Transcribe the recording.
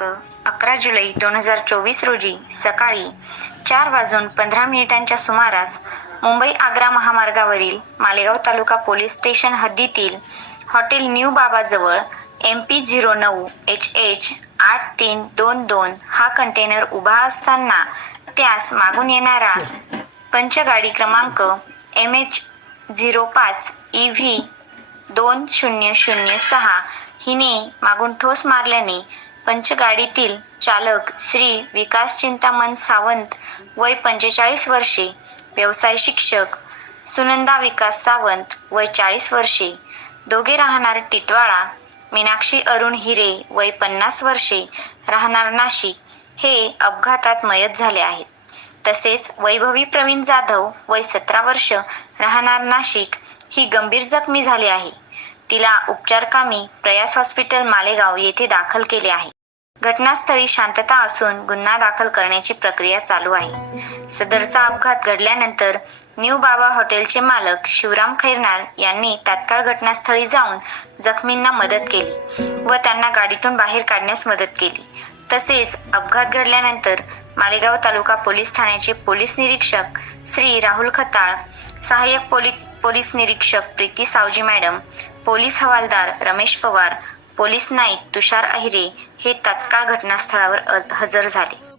दिनांक अकरा जुलै दोन हजार चोवीस रोजी सकाळी चार वाजून पंधरा मिनिटांच्या सुमारास मुंबई आग्रा महामार्गावरील मालेगाव तालुका पोलीस स्टेशन हद्दीतील हॉटेल न्यू बाबाजवळ एम पी झिरो नऊ एच एच आठ तीन दोन दोन हा कंटेनर उभा असताना त्यास मागून येणारा पंचगाडी क्रमांक एम एच झिरो पाच ई व्ही दोन शून्य शून्य सहा हिने मागून ठोस मारल्याने पंचगाडीतील चालक श्री विकास चिंतामण सावंत वय पंचेचाळीस वर्षे व्यवसाय शिक्षक सुनंदा विकास सावंत वय चाळीस वर्षे दोघे राहणार टिटवाळा मीनाक्षी अरुण हिरे वय पन्नास वर्षे राहणार नाशिक हे अपघातात मयत झाले आहेत. तसेच वैभवी प्रवीण जाधव वय सतरा वर्ष राहणार नाशिक ही गंभीर जखमी झाली आहे. तिला उपचारकामी प्रयास हॉस्पिटल मालेगाव येथे दाखल केले आहे. घटनास्थळी शांतता असून गुन्हा दाखल करण्याची प्रक्रिया चालू आहे. सदरचा अपघात घडल्यानंतर न्यू बाबा हॉटेलचे मालक शिवराम खैरनार यांनी तात्काळ घटनास्थळी जाऊन जखमींना मदत केली व त्यांना गाडीतून बाहेर काढण्यास मदत केली. तसेच अपघात घडल्यानंतर मालेगाव तालुका पोलीस ठाण्याचे पोलीस निरीक्षक श्री राहुल खताळ सहाय्यक पोलीस पोलीस निरीक्षक प्रीती सावजी मॅडम पोलीस हवालदार रमेश पवार पोलीस नाईक तुषार अहिरे हे तात्काळ घटनास्थळावर हजर झाले.